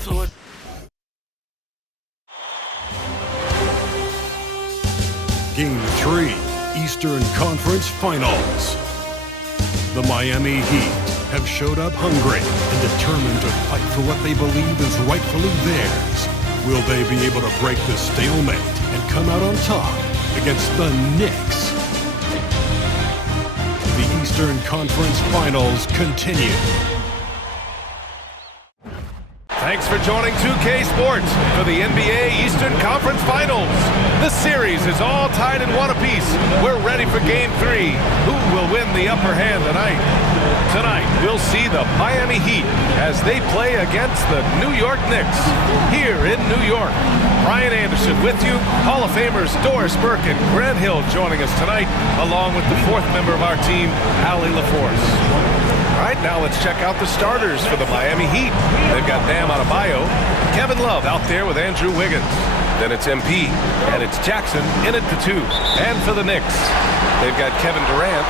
fluid. Game 3, Eastern Conference Finals. The Miami Heat have showed up hungry and determined to fight for what they believe is rightfully theirs. Will they be able to break the stalemate and come out on top against the Knicks? The Eastern Conference Finals continue. Thanks for joining 2K Sports for the NBA Eastern Conference Finals. The series is all tied in one apiece. We're ready for Game 3. Who will win the upper hand tonight? Tonight, we'll see the Miami Heat as they play against the New York Knicks here in New York. Brian Anderson with you. Hall of Famers Doris Burke and Grant Hill joining us tonight, along with the fourth member of our team, Allie LaForce. All right, now let's check out the starters for the Miami Heat. They've got Bam Adebayo, Kevin Love out there with Andrew Wiggins. Then it's MP, and it's Jackson in at the 2. And for the Knicks, they've got Kevin Durant.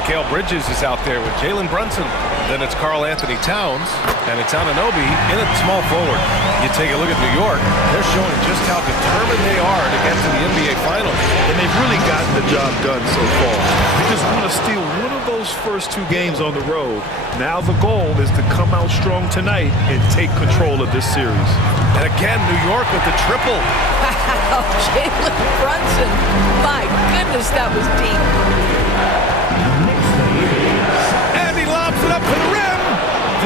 Mikal Bridges is out there with Jalen Brunson. Then it's Karl Anthony Towns, and it's Anunoby in at small forward. You take a look at New York, they're showing just how determined they are to get to the NBA Finals. And they've really gotten the job done so far. They just want to steal one of those first 2 games on the road. Now the goal is to come out strong tonight and take control of this series. And again, New York with the triple. Wow, Jalen Brunson. My goodness, that was deep. And he lobs it up to the rim.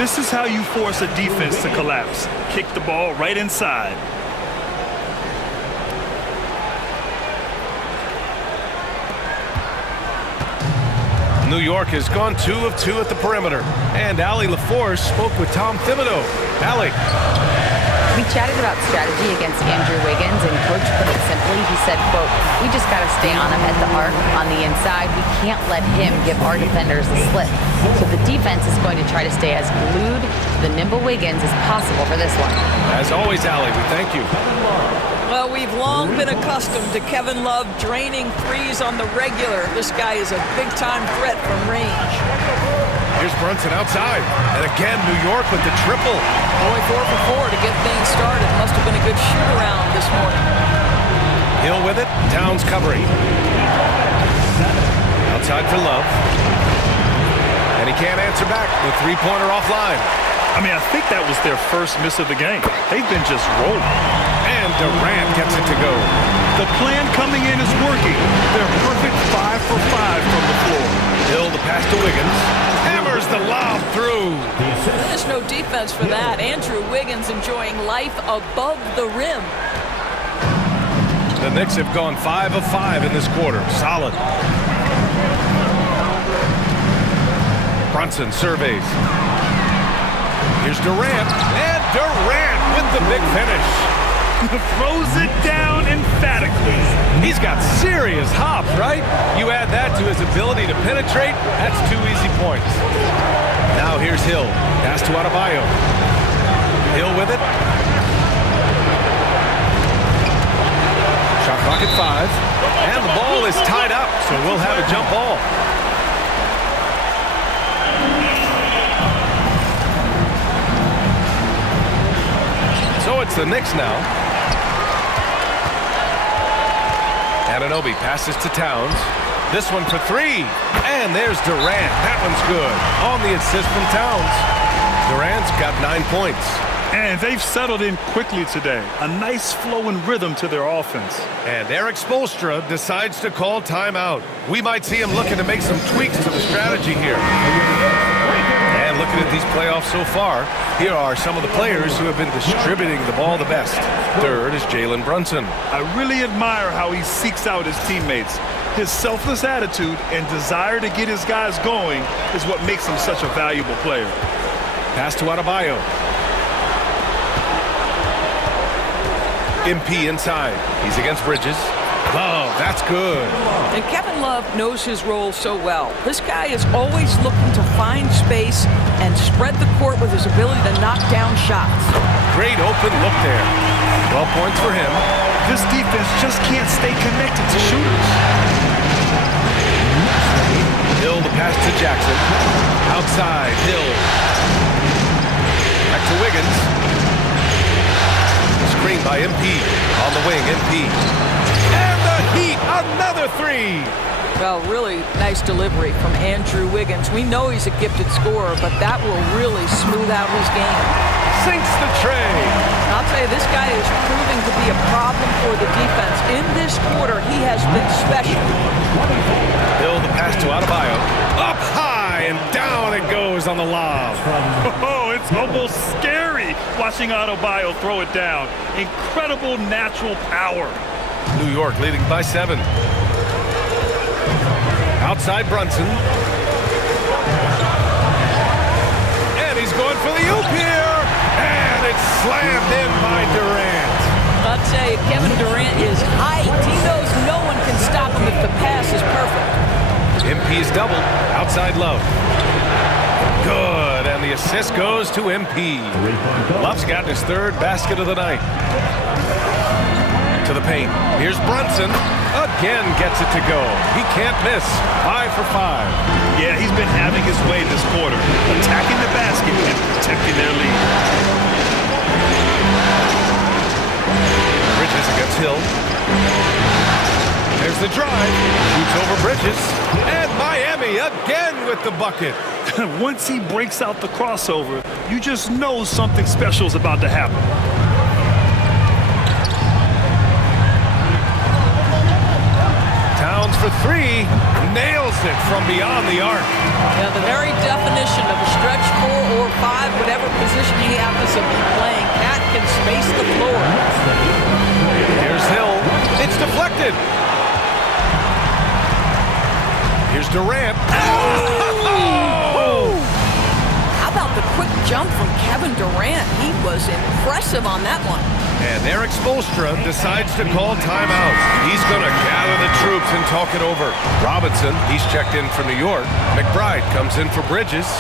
This is how you force a defense to collapse. Kick the ball right inside. New York has gone 2 of 2 at the perimeter. And Allie LaForce spoke with Tom Thibodeau. Allie. We chatted about strategy against Andrew Wiggins, and Coach put it simply. He said, quote, we just got to stay on him at the arc on the inside. We can't let him give our defenders a slip. So the defense is going to try to stay as glued to the nimble Wiggins as possible for this one. As always, Allie, we thank you. Well, we've long been accustomed to Kevin Love draining threes on the regular. This guy is a big-time threat from range. Here's Brunson outside. And again, New York with the triple. Only 4 for 4 to get things started. Must have been a good shoot-around this morning. Hill with it. Towns covering. Outside for Love. And he can't answer back. The three-pointer offline. I mean, I think that was their first miss of the game. They've been just rolling. And Durant gets it to go. The plan coming in is working. They're perfect 5 for 5 from the floor. Hill the pass to Wiggins. Hammers the lob through. There's no defense for that. Andrew Wiggins enjoying life above the rim. The Knicks have gone 5 of 5 in this quarter. Solid. Brunson surveys. Here's Durant. And Durant with the big finish. Throws it down emphatically. He's got serious hop, right? You add that to his ability to penetrate, that's 2 easy points. Now here's Hill. Pass to Adebayo. Hill with it. Shot clock at 5. And the ball is tied up, so we'll have a jump ball. So it's the Knicks now. Anunoby passes to Towns. This one for 3. And there's Durant. That one's good. On the assist from Towns. Durant's got 9 points. And they've settled in quickly today. A nice flow and rhythm to their offense. And Eric Spoelstra decides to call timeout. We might see him looking to make some tweaks to the strategy here. And looking at these playoffs so far, here are some of the players who have been distributing the ball the best. Third is Jalen Brunson. I really admire how he seeks out his teammates. His selfless attitude and desire to get his guys going is what makes him such a valuable player. Pass to Adebayo. MP inside. He's against Bridges. Love, that's good. And Kevin Love knows his role so well. This guy is always looking to find space and spread the court with his ability to knock down shots. Great open look there. 12 points for him. This defense just can't stay connected to shooters. Hill the pass to Jackson. Outside, Hill. Back to Wiggins. by MP. On the wing, MP. And the Heat, another three. Well, really nice delivery from Andrew Wiggins. We know he's a gifted scorer, but that will really smooth out his game. Sinks the tray. I'll tell you, this guy is proving to be a problem for the defense. In this quarter, he has been special. Hill, the pass to Adebayo. Up high and down it goes on the lob. Oh, it's almost scary watching Adebayo throw it down. Incredible natural power. New York leading by 7. Outside Brunson. And he's going for the oop here. And it's slammed in by Durant. I'll tell you, Kevin Durant is height. He knows no one can stop him if the pass is perfect. MP's double. Outside Love. Good. And the assist goes to MP. Love's got his 3rd basket of the night. To the paint. Here's Brunson. Again gets it to go. He can't miss. 5 for 5. Yeah, he's been having his way this quarter, attacking the basket and protecting their lead. Bridges against Hill. There's the drive. Shoots over Bridges. And Miami again with the bucket. Once he breaks out the crossover, you just know something special is about to happen. Towns for 3. Nails it from beyond the arc. Yeah, the very definition of a stretch 4 or 5, whatever position he happens to be playing, Cat can space the floor. Here's Hill. It's deflected. Here's Durant. Oh! How about the quick jump from Kevin Durant? He was impressive on that one. And Eric Spoelstra decides to call timeout. He's going to gather the troops and talk it over. Robinson, he's checked in for New York. McBride comes in for Bridges.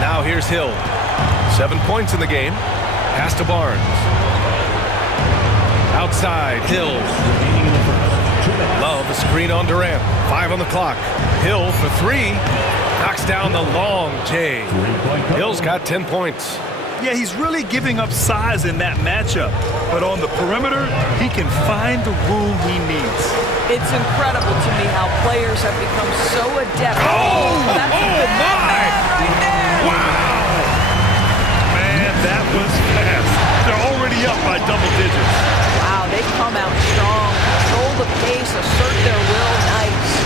Now here's Hill. 7 points in the game. Pass to Barnes. Outside, Hill. Love, the screen on Durant. 5 on the clock. Hill for 3. Knocks down the long J. Hill's got 10 points. Yeah, he's really giving up size in that matchup. But on the perimeter, he can find the room he needs. It's incredible to me how players have become so adept. That's a good my! right there. Wow! Man, that was fast. They're already up by double digits. Wow, they come out strong, control the pace, assert their will. Nice.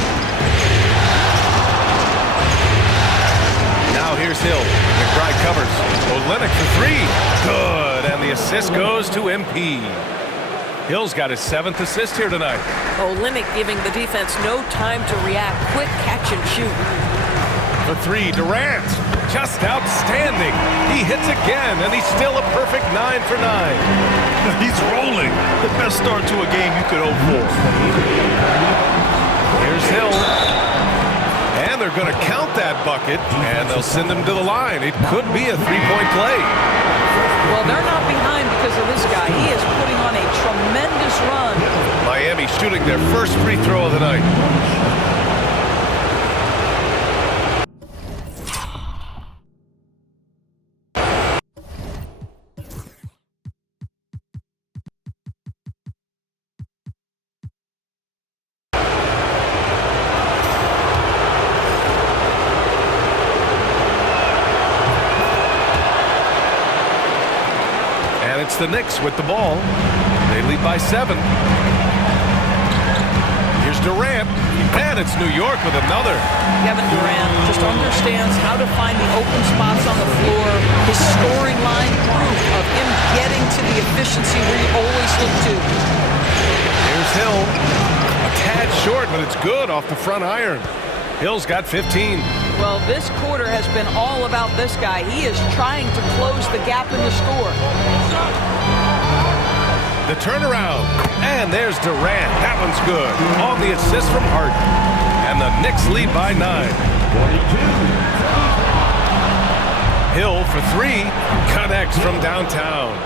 Now here's Hill. McBride covers. Olynyk for 3. Good. And the assist goes to MP. Hill's got his 7th assist here tonight. Olynyk giving the defense no time to react. Quick catch and shoot. For 3, Durant. Just outstanding. He hits again, and he's still a perfect 9 for 9. He's rolling. The best start to a game you could hope for. Here's Hill. And they're going to count that bucket, and they'll send him to the line. It could be a 3-point play. Well, they're not behind because of this guy. He is putting on a tremendous run. Miami shooting their first free throw of the night. It's the Knicks with the ball. They lead by 7. Here's Durant, and it's New York with another. Kevin Durant just understands how to find the open spots on the floor. His scoring line proof of him getting to the efficiency where you always look to. Here's Hill. A tad short, but it's good off the front iron. Hill's got 15. Well, this quarter has been all about this guy. He is trying to close the gap in the score. The turnaround. And there's Durant. That one's good. On the assist from Harden. And the Knicks lead by 9. Hill for 3. Connects from downtown.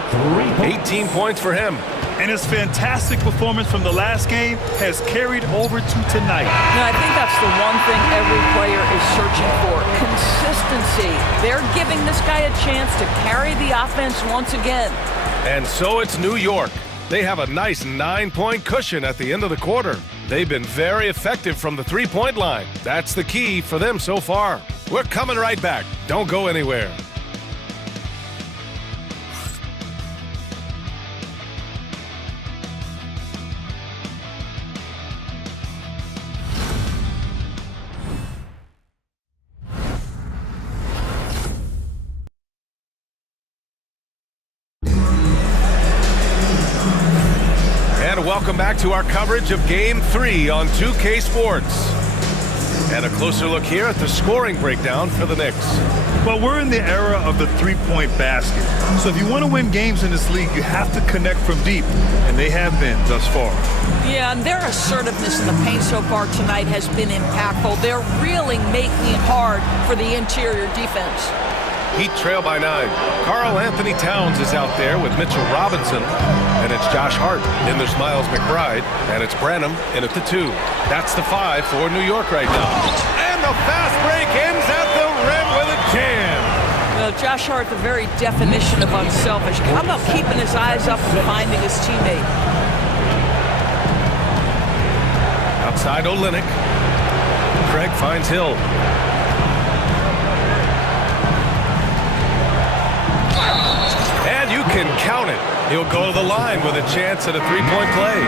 18 points for him. And his fantastic performance from the last game has carried over to tonight. Now, I think that's the one thing every player is searching for. Consistency. They're giving this guy a chance to carry the offense once again. And so it's New York. They have a nice 9-point cushion at the end of the quarter. They've been very effective from the three-point line. That's the key for them so far. We're coming right back. Don't go anywhere. Welcome back to our coverage of Game 3 on 2K Sports. And a closer look here at the scoring breakdown for the Knicks. Well, we're in the era of the three-point basket. So if you want to win games in this league, you have to connect from deep, and they have been thus far. Yeah, and their assertiveness in the paint so far tonight has been impactful. They're really making it hard for the interior defense. Heat trail by 9. Karl Anthony Towns is out there with Mitchell Robinson. And it's Josh Hart. Then there's Miles McBride. And it's Branham in at the 2. That's the 5 for New York right now. And the fast break ends at the rim with a jam. Well, Josh Hart, the very definition of unselfish. How about keeping his eyes up and finding his teammate? Outside Olynyk. Craig finds Hill. And you can count it. He'll go to the line with a chance at a three-point play.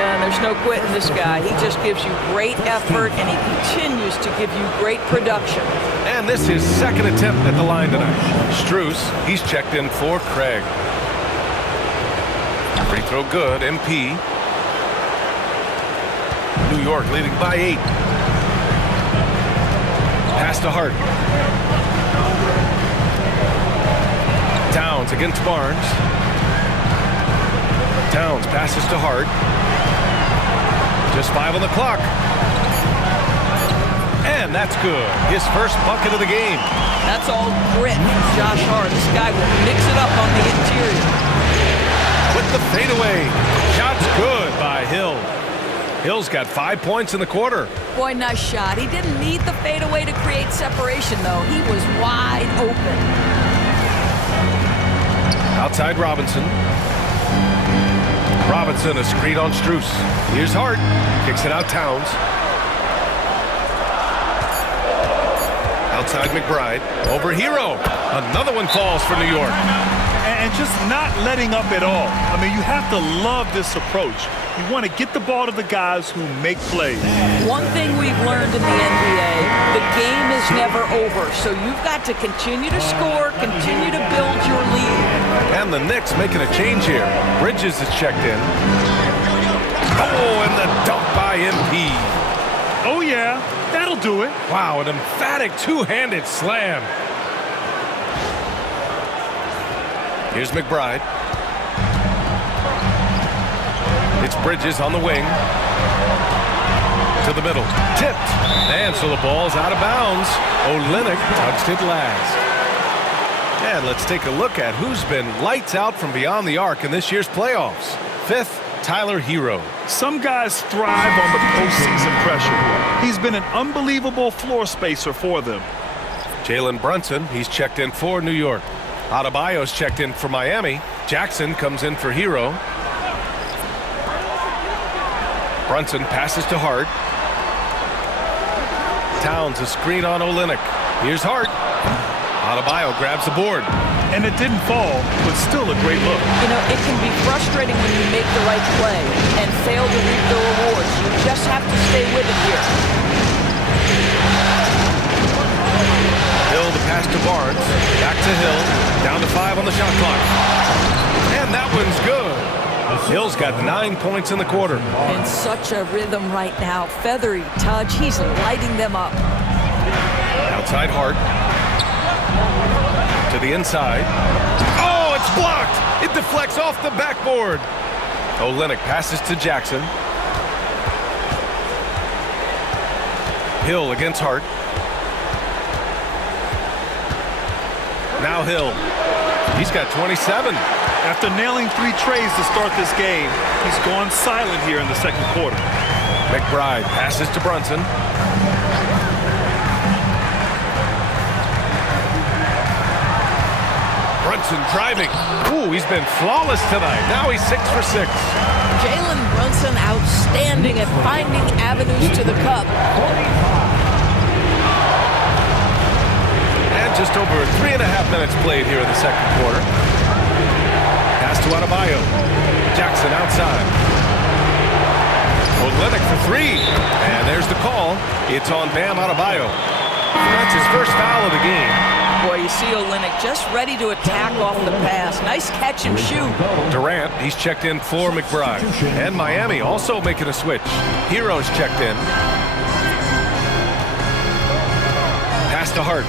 And there's no quitting this guy. He just gives you great effort, and he continues to give you great production. And this is his second attempt at the line tonight. Strus, he's checked in for Craig. Free throw good, MP. New York leading by 8. Pass to Hart. Towns against Barnes. Towns passes to Hart. Just 5 on the clock. And that's good. His first bucket of the game. That's all grit from Josh Hart. This guy will mix it up on the interior. With the fadeaway. Shot's good by Hill. Hill's got 5 points in the quarter. Boy, nice shot. He didn't need the fadeaway to create separation, though. He was wide open. Outside Robinson. Robinson, a screen on Strus. Here's Hart. Kicks it out Towns. Outside McBride. Over Hero. Another one falls for New York. And just not letting up at all. I mean, you have to love this approach. You want to get the ball to the guys who make plays. One thing we've learned in the NBA, the game is never over. So you've got to continue to score, continue to build your lead. And the Knicks making a change here. Bridges is checked in. Oh, and the dunk by MP. Oh, yeah. That'll do it. Wow, an emphatic two-handed slam. Here's McBride. It's Bridges on the wing. To the middle. Tipped. And so the ball's out of bounds. Olynyk touched it last. And let's take a look at who's been lights out from beyond the arc in this year's playoffs. 5th, Tyler Hero. Some guys thrive on the postseason pressure. He's been an unbelievable floor spacer for them. Jalen Brunson, he's checked in for New York. Adebayo's checked in for Miami. Jackson comes in for Hero. Brunson passes to Hart. Towns a screen on Olynyk. Here's Hart. Adebayo grabs the board. And it didn't fall, but still a great look. You know, it can be frustrating when you make the right play and fail to reap the rewards. You just have to stay with it here. Hill to pass to Barnes. Back to Hill. Down to 5 on the shot clock. And that one's good. Hill's got 9 points in the quarter. In such a rhythm right now. Feathery touch. He's lighting them up. Outside Hart. To the inside. Oh, it's blocked. It deflects off the backboard. Olynyk passes to Jackson. Hill against Hart. Now Hill. He's got 27. After nailing 3 trays to start this game, he's gone silent here in the second quarter. McBride passes to Brunson. Brunson driving. Ooh, he's been flawless tonight. Now he's 6 for 6. Jalen Brunson outstanding at finding avenues to the cup. And just over 3.5 minutes played here in the second quarter. Pass to Adebayo. Jackson outside. Olynyk for 3. And there's the call. It's on Bam Adebayo. That's his first foul of the game. Boy, you see Olynyk just ready to attack off the pass. Nice catch and shoot. Durant, he's checked in for McBride. And Miami also making a switch. Hero's checked in. Pass to Hart.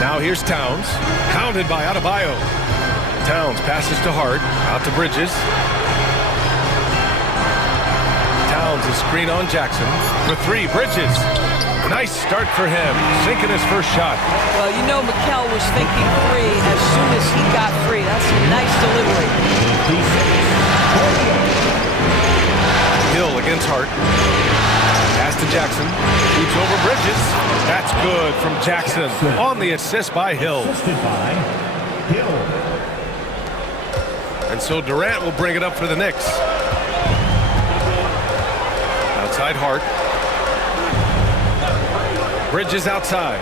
Now here's Towns. Hounded by Adebayo. Towns passes to Hart. Out to Bridges. Towns is screen on Jackson. For 3, Bridges. Nice start for him. Sinking his first shot. Well, you know Mikal was thinking 3 as soon as he got free. That's a nice delivery. Hill against Hart. Pass to Jackson. Shoots over Bridges. That's good from Jackson. On the assist by Hill. And so Durant will bring it up for the Knicks. Outside Hart. Bridges outside.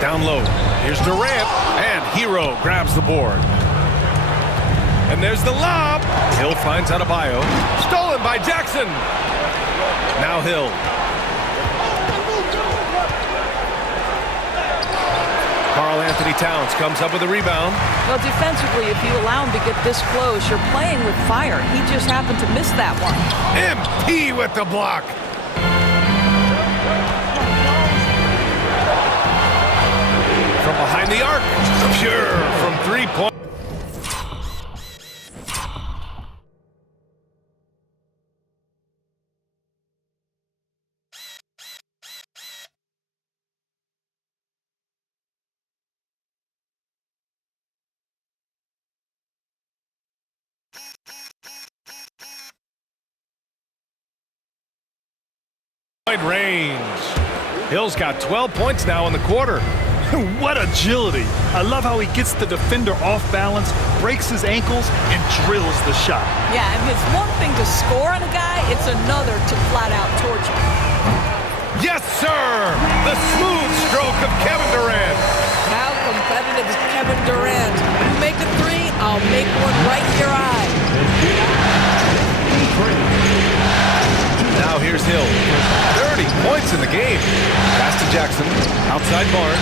Down low. Here's Durant. And Hero grabs the board. And there's the lob. Hill finds Adebayo. Stolen by Jackson. Now Hill. Karl Anthony Towns comes up with a rebound. Well, defensively, if you allow him to get this close, you're playing with fire. He just happened to miss that one. MP with the block. From behind the arc. Pure from 3-point. Range. Hill's got 12 points now in the quarter. What agility. I love how he gets the defender off balance, breaks his ankles, and drills the shot. Yeah, and it's one thing to score on a guy, it's another to flat out torch him. Yes, sir! The smooth stroke of Kevin Durant. How competitive is Kevin Durant? You make a 3, I'll make one right in your eye. Now here's Hill. 30 points in the game. Pass to Jackson. Outside Barnes.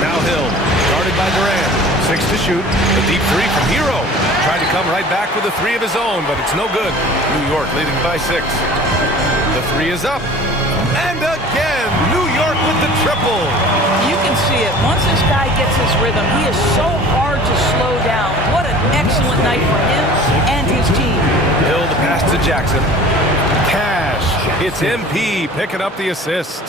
Now Hill. Guarded by Durant. 6 to shoot. The deep 3 from Hero. Tried to come right back with a 3 of his own, but it's no good. New York leading by 6. The 3 is up. And again, New York with the triple. You can see it. Once this guy gets his rhythm, he is so hard to slow down. What an excellent night for him and his team. Hill the pass to Jackson. Cash. It's MP picking up the assist.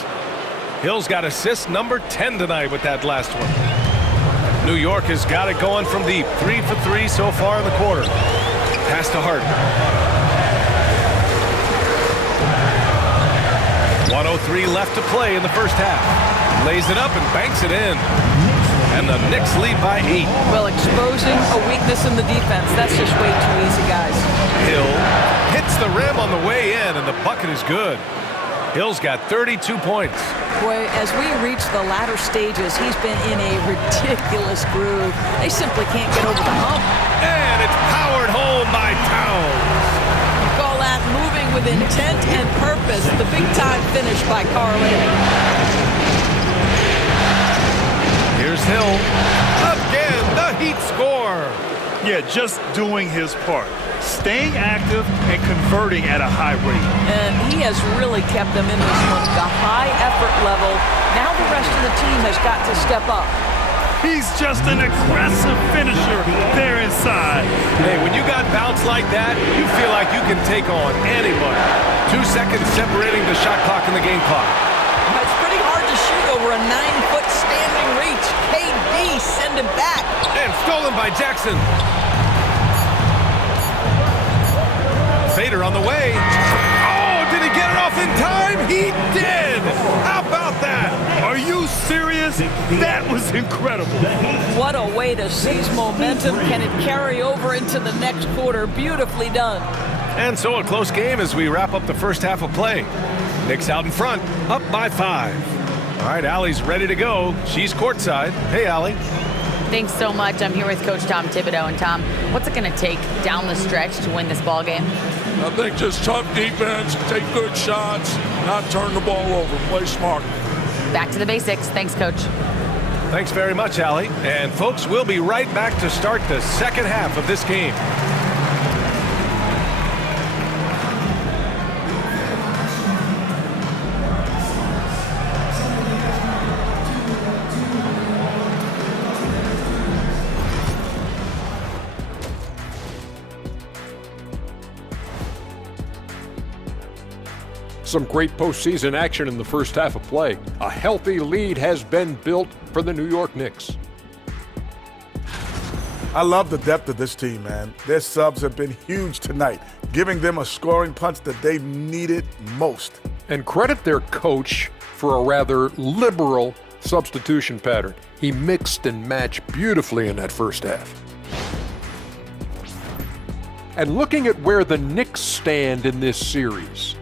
Hill's got assist number 10 tonight with that last one. New York has got it going from deep. 3 for 3 so far in the quarter. Pass to Hart. 1:03 left to play in the first half. Lays it up and banks it in. And the Knicks lead by 8. Well, exposing a weakness in the defense, that's just way too easy, guys. Hill hits the rim on the way in, and the bucket is good. Hill's got 32 points. Boy, as we reach the latter stages, he's been in a ridiculous groove. They simply can't get over the hump. And it's powered home by Towns. You call that moving with intent and purpose. The big-time finish by Karl Anthony. Here's Hill. Again, the Heat score. Yeah, just doing his part. Staying active and converting at a high rate. And he has really kept them in this one. The high effort level. Now the rest of the team has got to step up. He's just an aggressive finisher there inside. Hey, when you got bounce like that, you feel like you can take on anybody. 2 seconds separating the shot clock and the game clock. It's pretty hard to shoot over a 9-foot standing reach. KD, send him back. And stolen by Jackson. Fader on the way. Oh, did he get it off in time? He did! How about that? Are Are you serious? That was incredible. What a way to seize momentum. Can it carry over into the next quarter? Beautifully done. And so a close game as we wrap up the first half of play. Knicks out in front, up by 5. All right, Allie's ready to go. She's courtside. Hey, Allie. Thanks so much. I'm here with Coach Tom Thibodeau. And Tom, what's it going to take down the stretch to win this ball game? I think just tough defense, take good shots, not turn the ball over, play smart. Back to the basics. Thanks, Coach. Thanks very much, Allie. And folks, we'll be right back to start the second half of this game. Some great postseason action in the first half of play. A healthy lead has been built for the New York Knicks. I love the depth of this team, man. Their subs have been huge tonight, giving them a scoring punch that they've needed most. And credit their coach for a rather liberal substitution pattern. He mixed and matched beautifully in that first half. And looking at where the Knicks stand in this series,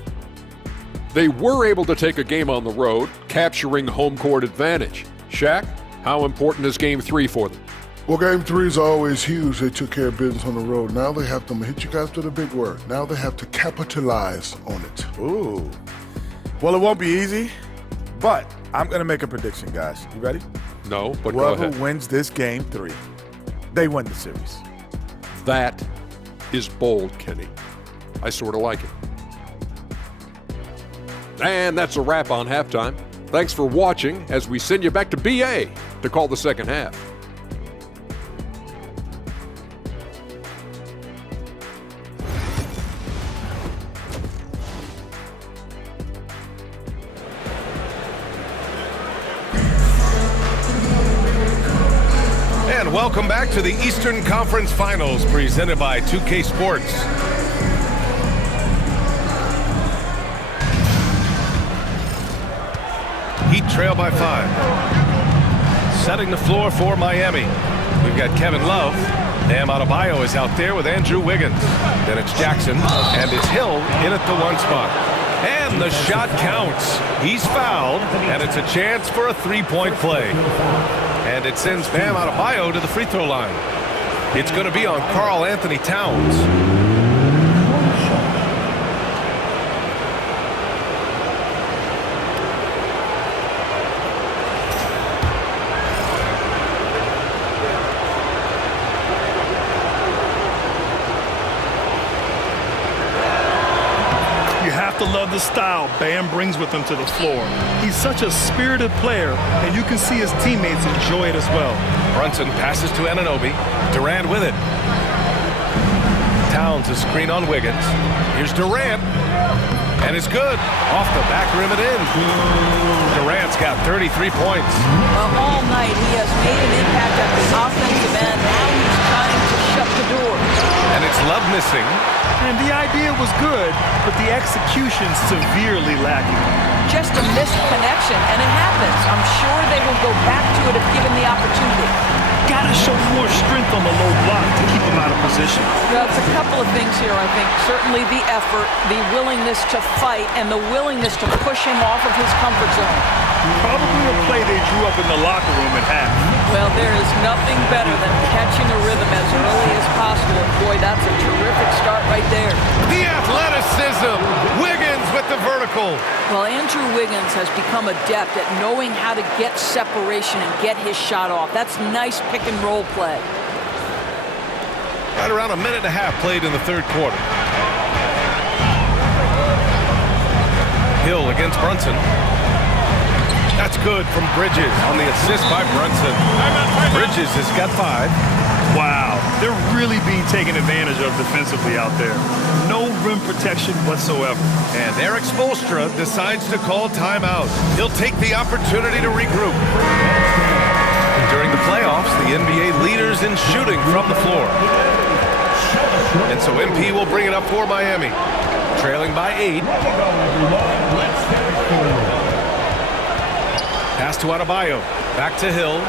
they were able to take a game on the road, capturing home court advantage. Shaq, how important is Game 3 for them? Well, Game 3 is always huge. They took care of business on the road. Now they have to hit you guys with a big word. Now they have to capitalize on it. Ooh. Well, it won't be easy, but I'm going to make a prediction, guys. You ready? No, but go ahead. Whoever wins this Game 3, they win the series. That is bold, Kenny. I sort of like it. And that's a wrap on halftime. Thanks for watching as we send you back to BA to call the second half. And welcome back to the Eastern Conference Finals presented by 2K Sports. Heat trail by 5. Setting the floor for Miami. We've got Kevin Love. Bam Adebayo is out there with Andrew Wiggins. Then it's Jackson, and it's Hill in at the 1 spot. And the shot counts. He's fouled, and it's a chance for a 3-point play. And it sends Bam Adebayo to the free throw line. It's going to be on Karl Anthony Towns. Love the style Bam brings with him to the floor. He's such a spirited player, and you can see his teammates enjoy it as well. Brunson passes to Anunoby. Durant with it. Towns a screen on Wiggins. Here's Durant. And it's good. Off the back rim and in. Durant's got 33 points. Well, all night he has made an impact at the offensive end. Now he's trying to shut the door. And it's Love missing. And the idea was good, but the execution severely lacking. Just a missed connection, and it happens. I'm sure they will go back to it if given the opportunity. Gotta show more strength on the low block to keep him out of position. Well, it's a couple of things here, I think. Certainly the effort, the willingness to fight, and the willingness to push him off of his comfort zone. Probably a play they drew up in the locker room at half. Well, there is nothing better than catching a rhythm as early as possible. And boy, that's a terrific start right there. The athleticism. Wiggins with the vertical. Well, Andrew Wiggins has become adept at knowing how to get separation and get his shot off. That's nice pick and roll play. Right around a minute and a half played in the third quarter. Hill against Brunson. That's good from Bridges on the assist by Brunson. Bridges has got 5. Wow, they're really being taken advantage of defensively out there. No rim protection whatsoever. And Eric Spoelstra decides to call timeout. He'll take the opportunity to regroup. During the playoffs, the NBA leaders in shooting from the floor. And so MP will bring it up for Miami. Trailing by 8. Pass Pass to Adebayo. Back to Hill.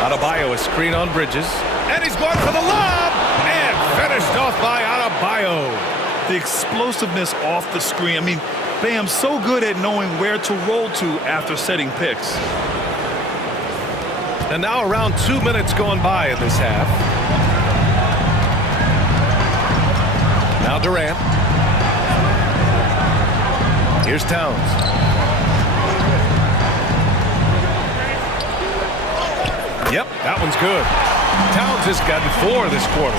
Adebayo, a screen on Bridges. And he's going for the lob! And finished off by Adebayo. The explosiveness off the screen. I mean, Bam's so good at knowing where to roll to after setting picks. And now around 2 minutes going by in this half. Now Durant. Here's Towns. Yep, that one's good. Towns has gotten 4 this quarter.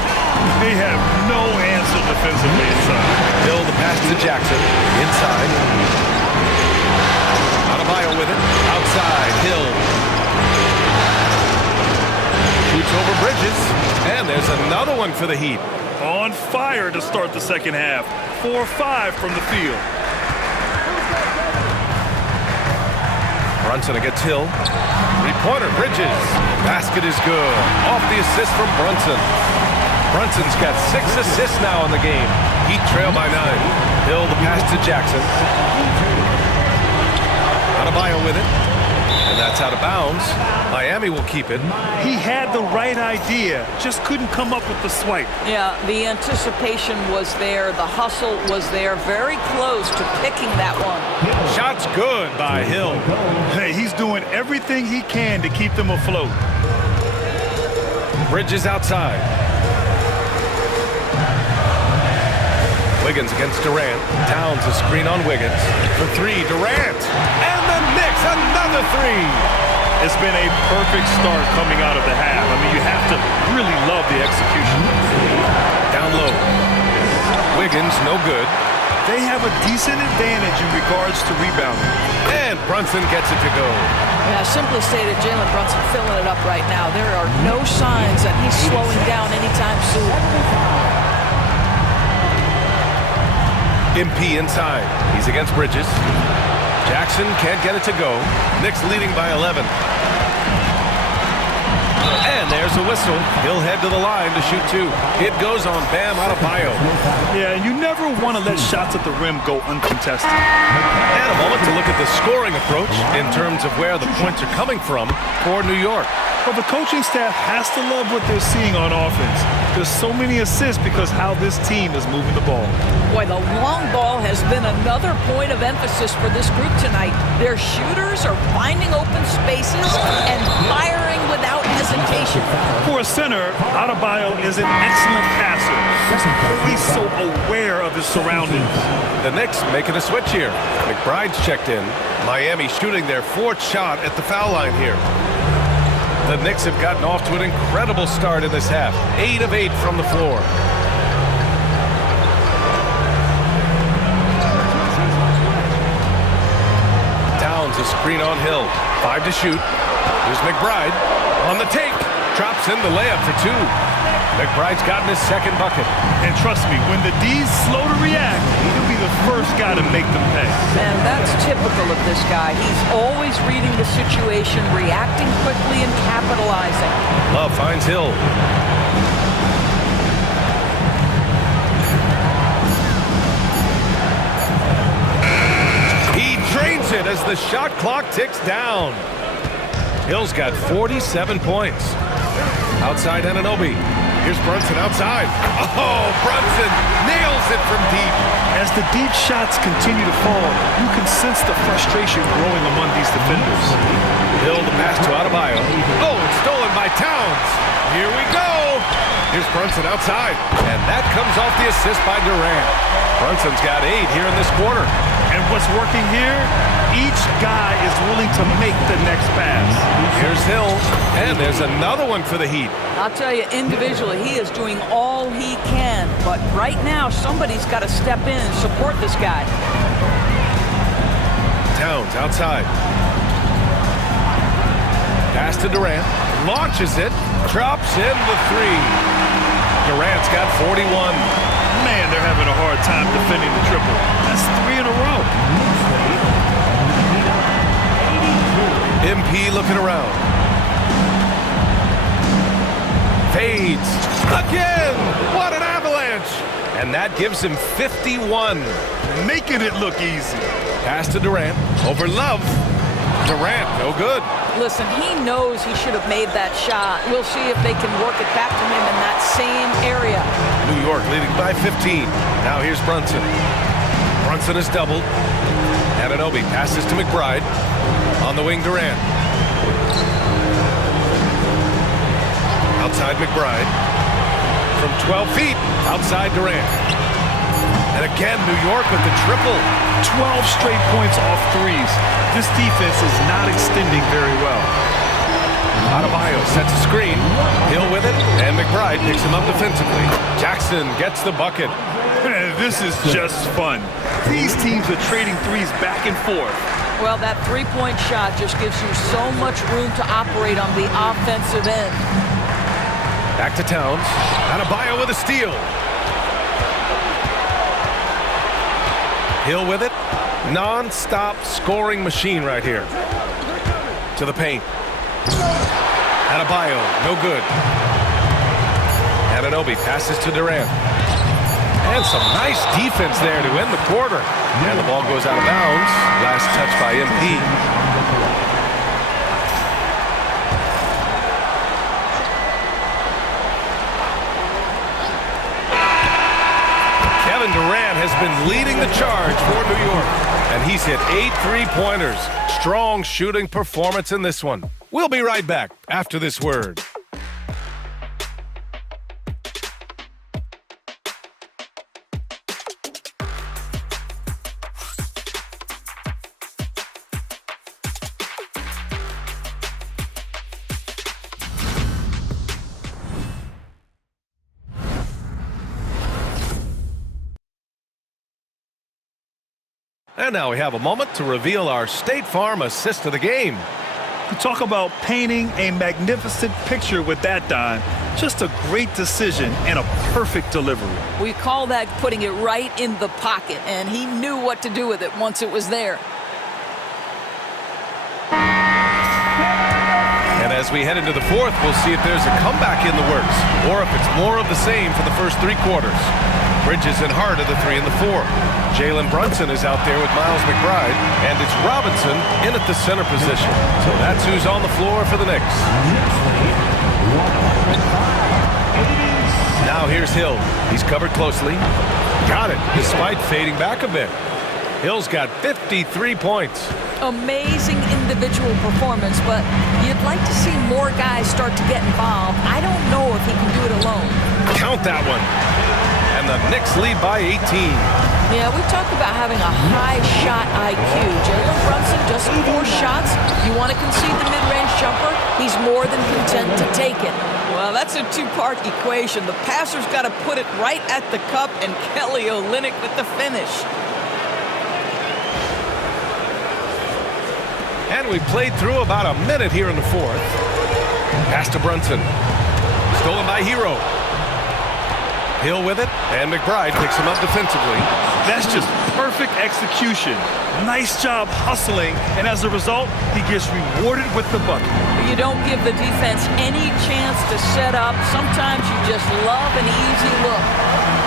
They have no answer defensively inside. Hill the pass to Jackson. Inside. Adebayo with it. Outside. Hill. Shoots over Bridges. And there's another one for the Heat. On fire to start the second half. 4-5 from the field. Brunson against Hill. Three-pointer, Bridges. Basket is good. Off the assist from Brunson. Brunson's got 6 assists now in the game. Heat trail by 9. Hill the pass to Jackson. Adebayo with it. And that's out of bounds. Miami will keep it. He had the right idea, just couldn't come up with the swipe. Yeah, the anticipation was there. The hustle was there. Very close to picking that one. Shot's good by Hill. Hey, he's doing everything he can to keep them afloat. Bridges outside. Wiggins against Durant. Towns a screen on Wiggins. For 3, Durant. And the Knicks, another 3. It's been a perfect start coming out of the half. I mean, you have to really love the execution. Down low. Wiggins, no good. They have a decent advantage in regards to rebounding. And Brunson gets it to go. Yeah, simply stated, Jalen Brunson filling it up right now. There are no signs that he's slowing down anytime soon. MP inside. He's against Bridges. Jackson can't get it to go. Knicks leading by 11. And there's a whistle. He'll head to the line to shoot 2. It goes on Bam Adebayo. Yeah, you never want to let shots at the rim go uncontested. And a moment to look at the scoring approach in terms of where the points are coming from for New York. Well, the coaching staff has to love what they're seeing on offense. There's so many assists because how this team is moving the ball. Boy, the long ball has been another point of emphasis for this group tonight. Their shooters are finding open spaces and firing without hesitation. For a center, Adebayo is an excellent passer. He's so aware of his surroundings. The Knicks making a switch here. McBride's checked in. Miami shooting their 4th shot at the foul line here. The Knicks have gotten off to an incredible start in this half. 8 of 8 from the floor. Towns a screen on Hill. 5 to shoot. Here's McBride on the take. Drops in the layup for 2. McBride's gotten his 2nd bucket. And trust me, when the D's slow to react, he'll be the first guy to make them pay. And that's typical of this guy. He's always reading the situation, reacting quickly and capitalizing. Love finds Hill. He drains it as the shot clock ticks down. Hill's got 47 points. Outside Anunoby. Here's Brunson outside. Oh, Brunson nails it from deep. As the deep shots continue to fall, you can sense the frustration growing among these defenders. Hill the pass to Adebayo. Oh, it's stolen by Towns. Here we go. Here's Brunson outside. And that comes off the assist by Durant. Brunson's got 8 here in this quarter. And what's working here? Each guy is willing to make the next pass. Here's Hill. And there's another one for the Heat. I'll tell you, individually, he is doing all he can. But right now, somebody's got to step in and support this guy. Towns outside. Pass to Durant. Launches it. Drops in the 3. Durant's got 41. Man, they're having a hard time defending the triple. That's 3 in a row. MP looking around. Fades. Again! What an avalanche! And that gives him 51. Making it look easy. Pass to Durant. Over Love. Durant, no good. Listen, he knows he should have made that shot. We'll see if they can work it back to him in that same area. New York leading by 15. Now here's Brunson. Brunson is doubled. Anunoby passes to McBride. On the wing, Durant. Outside McBride. From 12 feet, outside Durant. And again, New York with the triple. 12 straight points off threes. This defense is not extending very well. Adebayo sets a screen. Hill with it, and McBride picks him up defensively. Jackson gets the bucket. This is just fun. These teams are trading threes back and forth. Well, that three-point shot just gives you so much room to operate on the offensive end. Back to Towns. Adebayo with a steal. Hill with it. Non-stop scoring machine right here. To the paint. Adebayo, no good. Anunoby passes to Durant. And some nice defense there to end the quarter. And the ball goes out of bounds. Last touch by MP. Kevin Durant has been leading the charge for New York, and he's hit 8 3-pointers. Strong shooting performance in this one. We'll be right back after this word. And now we have a moment to reveal our State Farm assist of the game. You talk about painting a magnificent picture with that dime. Just a great decision and a perfect delivery. We call that putting it right in the pocket, and he knew what to do with it once it was there. And as we head into the fourth, we'll see if there's a comeback in the works, or if it's more of the same for the first 3 quarters. Bridges and Hart are the 3 and the 4. Jalen Brunson is out there with Miles McBride, and it's Robinson in at the center position. So that's who's on the floor for the Knicks. Now here's Hill. He's covered closely. Got it, despite fading back a bit. Hill's got 53 points. Amazing individual performance, but you'd like to see more guys start to get involved. I don't know if he can do it alone. Count that one. And the Knicks lead by 18. Yeah, we talked about having a high shot IQ. Jalen Brunson, just 4 shots. You want to concede the mid-range jumper? He's more than content to take it. Well, that's a 2-part equation. The passer's got to put it right at the cup, and Kelly Olynyk with the finish. And we played through about a minute here in the fourth. Pass to Brunson. Stolen by Hero. Hill with it, and McBride picks him up defensively. That's just perfect execution. Nice job hustling, and as a result, he gets rewarded with the bucket. You don't give the defense any chance to set up. Sometimes you just love an easy look.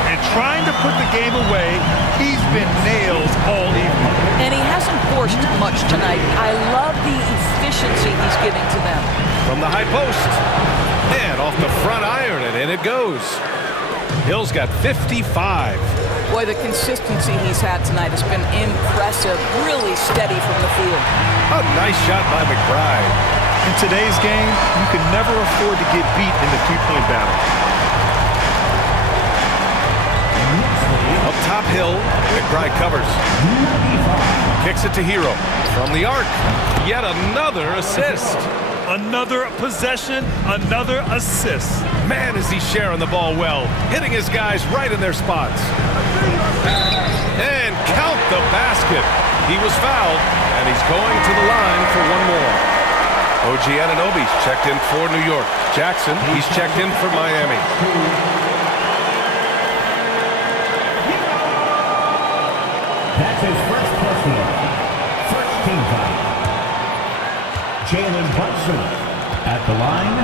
And trying to put the game away, he's been nailed all evening. And he hasn't forced much tonight. I love the efficiency he's giving to them. From the high post, and off the front iron, and in it goes. Hill's got 55. Boy, the consistency he's had tonight has been impressive. Really steady from the field. A nice shot by McBride. In today's game, you can never afford to get beat in the three-point battle. Up top Hill, McBride covers. Kicks it to Hero. From the arc, yet another assist. Another possession, another assist. Man, is he sharing the ball well, hitting his guys right in their spots. And count the basket. He was fouled, and he's going to the line for one more. OG Anunoby's checked in for New York. Jackson, he's checked in for Miami. That's his first personal. First team foul. Jalen Brunson at the line.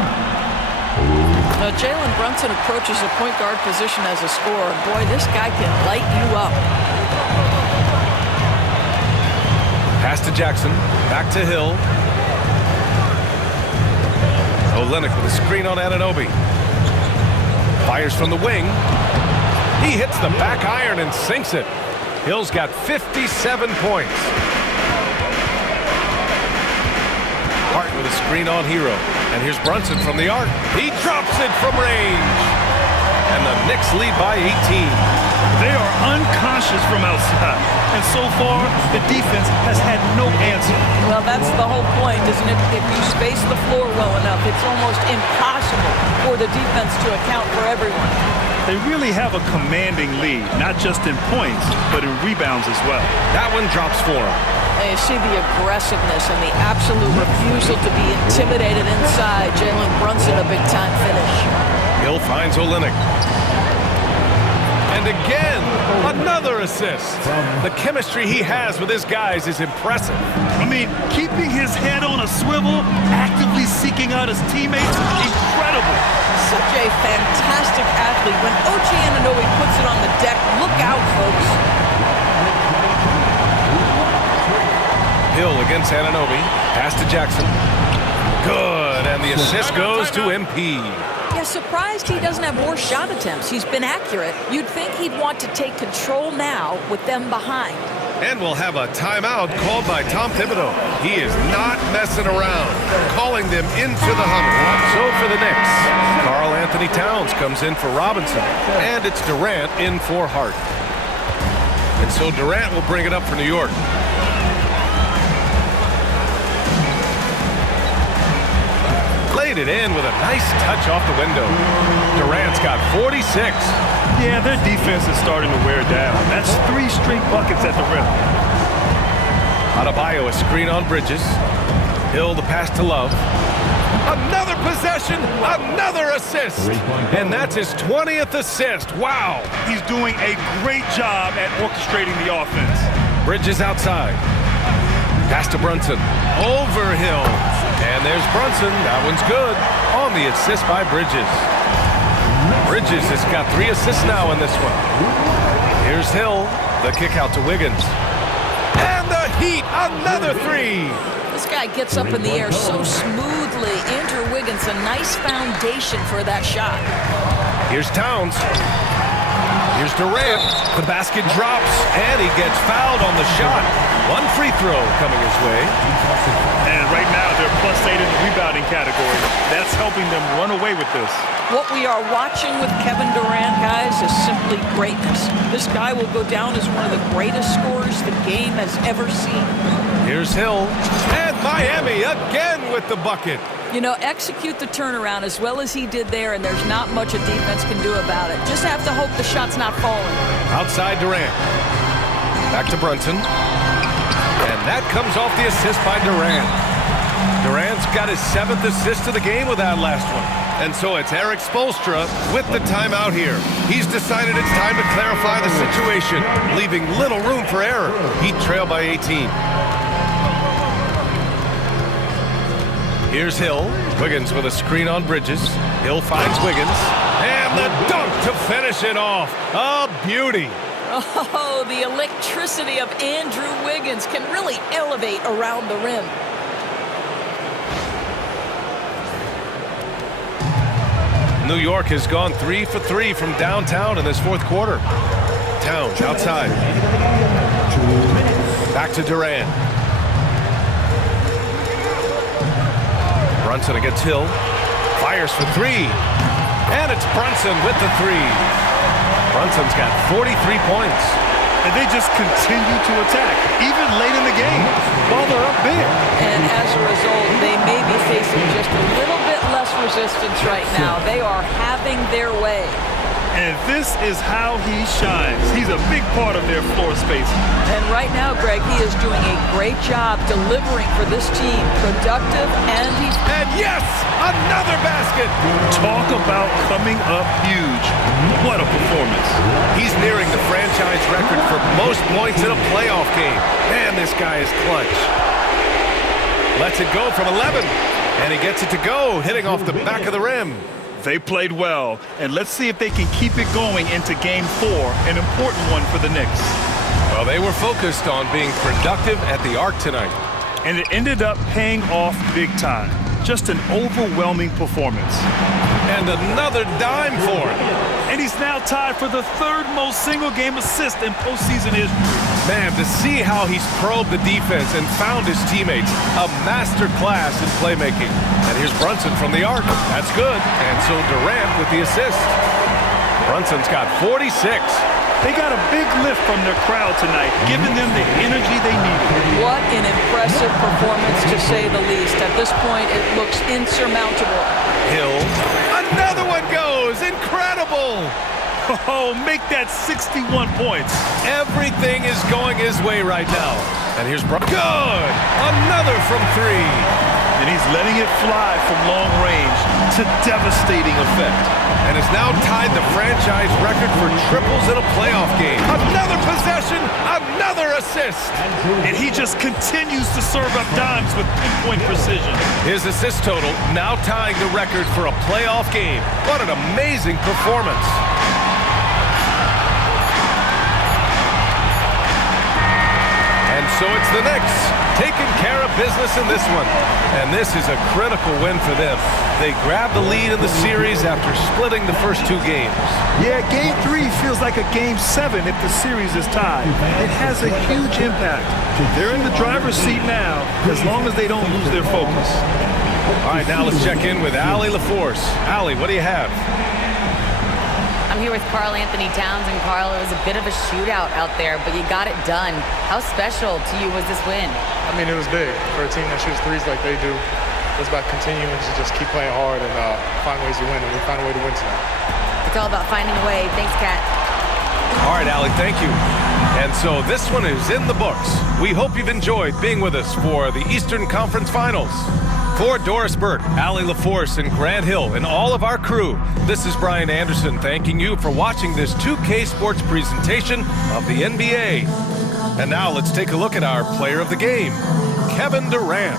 Now, Jalen Brunson approaches a point guard position as a scorer. Boy, this guy can light you up. Pass to Jackson. Back to Hill. Olynyk with a screen on Anunoby. Fires from the wing. He hits the back iron and sinks it. Hill's got 57 points. Hart with a screen on Hero. And here's Brunson from the arc. He drops it from range. And the Knicks lead by 18. They are unconscious from outside. And so far, the defense has had no answer. Well, that's the whole point, isn't it? If you space the floor well enough, it's almost impossible for the defense to account for everyone. They really have a commanding lead, not just in points, but in rebounds as well. That one drops for him. And you see the aggressiveness and the absolute refusal to be intimidated inside. Jalen Brunson, a big-time finish. Hill finds Olynyk. And again, another assist. The chemistry he has with his guys is impressive. I mean, keeping his head on a swivel, actively seeking out his teammates, incredible. Such a fantastic athlete. When OG Anunoby puts it on the deck, look out, folks. Hill against Anunoby. Pass to Jackson. Good, and the assist goes to MP. Yeah, surprised he doesn't have more shot attempts. He's been accurate. You'd think he'd want to take control now with them behind. And we'll have a timeout called by Tom Thibodeau. He is not messing around, calling them into the huddle. So for the Knicks, Karl Anthony Towns comes in for Robinson, and it's Durant in for Hart. And so Durant will bring it up for New York. Laid it in with a nice touch off the window. Durant's got 46. Yeah, their defense is starting to wear down. That's 3 straight buckets at the rim. Adebayo, a screen on Bridges. Hill, the pass to Love. Another possession, another assist. And that's his 20th assist. Wow. He's doing a great job at orchestrating the offense. Bridges outside. Pass to Brunson. Over Hill. And there's Brunson. That one's good. On the assist by Bridges. Bridges has got 3 assists now in this one. Here's Hill. The kick out to Wiggins. And the Heat, another 3. This guy gets up in the air so smoothly. Andrew Wiggins, a nice foundation for that shot. Here's Towns. Here's Durant. The basket drops, and he gets fouled on the shot. 1 free throw coming his way. And right now, they're +8 in the rebounding category. That's helping them run away with this. What we are watching with Kevin Durant, guys, is simply greatness. This guy will go down as one of the greatest scorers the game has ever seen. Here's Hill. And Miami again with the bucket. You know, execute the turnaround as well as he did there, and there's not much a defense can do about it. Just have to hope the shot's not falling. Outside Durant. Back to Brunson. And that comes off the assist by Durant. Durant's got his 7th assist of the game with that last one. And so it's Eric Spoelstra with the timeout here. He's decided it's time to clarify the situation, leaving little room for error. Heat trail by 18. Here's Hill. Wiggins with a screen on Bridges. Hill finds Wiggins. And the dunk to finish it off. A beauty. Oh, the electricity of Andrew Wiggins can really elevate around the rim. New York has gone 3 for 3 from downtown in this 4th quarter. Towns outside. Back to Durant. Brunson against Hill. Fires for 3. And it's Brunson with the 3. Brunson's got 43 points. And they just continue to attack, even late in the game, while they're up big. And as a result, they may be facing just a little bit less resistance right now. They are having their way. And this is how he shines. He's a big part of their floor space. And right now, Greg, he is doing a great job delivering for this team. Productive, and he's... And yes, another basket. Talk about coming up huge. What a performance. He's nearing the franchise record for most points in a playoff game. Man, this guy is clutch. Lets it go from 11. And he gets it to go, hitting off the back of the rim. They played well, and let's see if they can keep it going into Game 4, an important one for the Knicks. Well, they were focused on being productive at the arc tonight. And it ended up paying off big time. Just an overwhelming performance. And another dime for him. And he's now tied for the third most single-game assist in postseason history. Man, to see how he's probed the defense and found his teammates, a master class in playmaking. And here's Brunson from the arc. That's good. And so Durant with the assist. Brunson's got 46. They got a big lift from their crowd tonight, giving them the energy they needed. What an impressive performance, to say the least. At this point, it looks insurmountable. Hill. Another one goes. Incredible. Oh, make that 61 points. Everything is going his way right now. And here's good. Another from three. And he's letting it fly from long range to devastating effect. And has now tied the franchise record for triples in a playoff game. Another possession, another assist. And he just continues to serve up dimes with pinpoint precision. His assist total now tying the record for a playoff game. What an amazing performance. And so it's the Knicks taking care of business in this one. And this is a critical win for them. They grabbed the lead in the series after splitting the first two games. Yeah, Game 3 feels like a Game 7 if the series is tied. It has a huge impact. They're in the driver's seat now, as long as they don't lose their focus. All right, now let's check in with Allie LaForce. Allie, what do you have? I'm here with Karl Anthony Towns, and Karl, it was a bit of a shootout out there, but you got it done. How special to you was this win? I mean, it was big for a team that shoots threes like they do. It's about continuing to just keep playing hard and find ways to win, and we found a way to win tonight. It's all about finding a way. Thanks, Kat. All right, Allie, thank you. And so this one is in the books. We hope you've enjoyed being with us for the Eastern Conference Finals. For Doris Burke, Allie LaForce, and Grant Hill, and all of our crew, this is Brian Anderson thanking you for watching this 2K Sports presentation of the NBA. And now let's take a look at our player of the game, Kevin Durant.